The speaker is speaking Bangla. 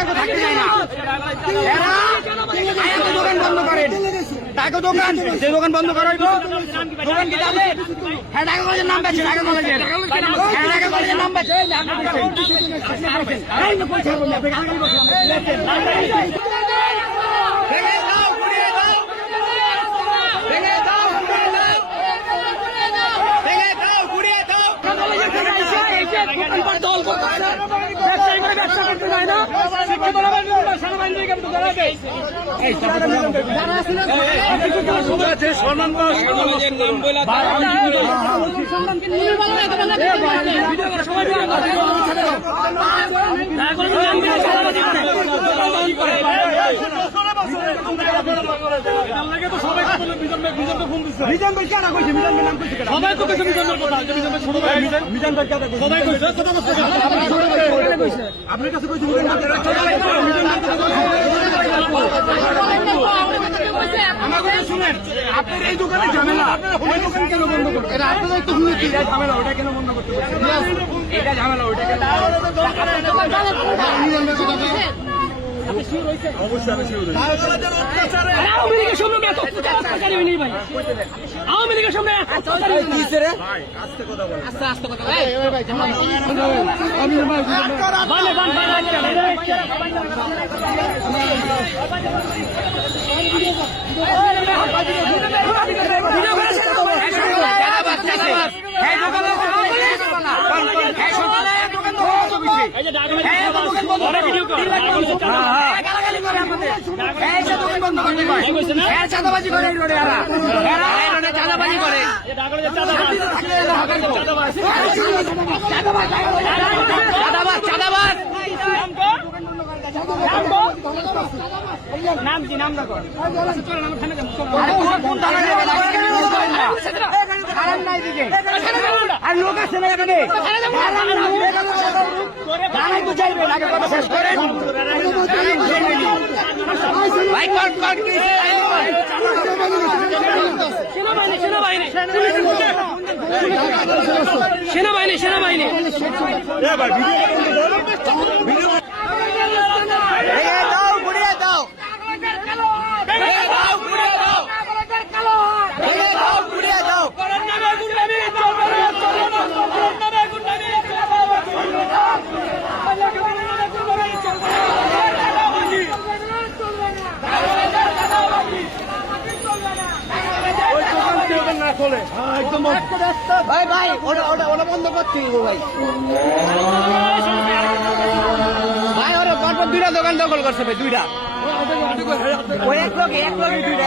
দোকান তো থাকতে চায় না, এরা দোকান বন্ধ করেন, তাকে দোকান যে দোকান বন্ধ করা হইব দোকান কি যাবে? হ্যাঁ, ঢাকা কলেজের নাম পেয়েছে, ঢাকা কলেজের, হ্যাঁ, ঢাকা কলেজের নাম পেয়েছে। আপনার কাছে শুনেন, আপনার এই দোকানে ঝামেলা, ওই দোকান কেন বন্ধ করতে? আপনারা একটু শুনে কি ঝামেলা, ওটা কেন বন্ধ করতে? এটা ঝামেলা, ওইটা কেন? অবশ্যই আমি শিওর। আওয়ামী লীগের সামনে এত অত্যাচারী হয়নি ভাই, আওয়ামী লীগের সামনে ভাই আস্তে কথা বল, আস্তে আস্তে কথা বল। ভাই চাঁদাবাজি করে, চাঁদাবাজি করে, নাম কি? নাম রাখো, আর লোক আছে না এখানে, শেষ করে সেনাবাহিনী সেনাবাহিনী ভাই ভাই ওটা বন্ধ করতে ভাই, ভাই ওরা পরপর দুইটা দোকান দখল করছে ভাই, দুইটা, এক লগে দুইটা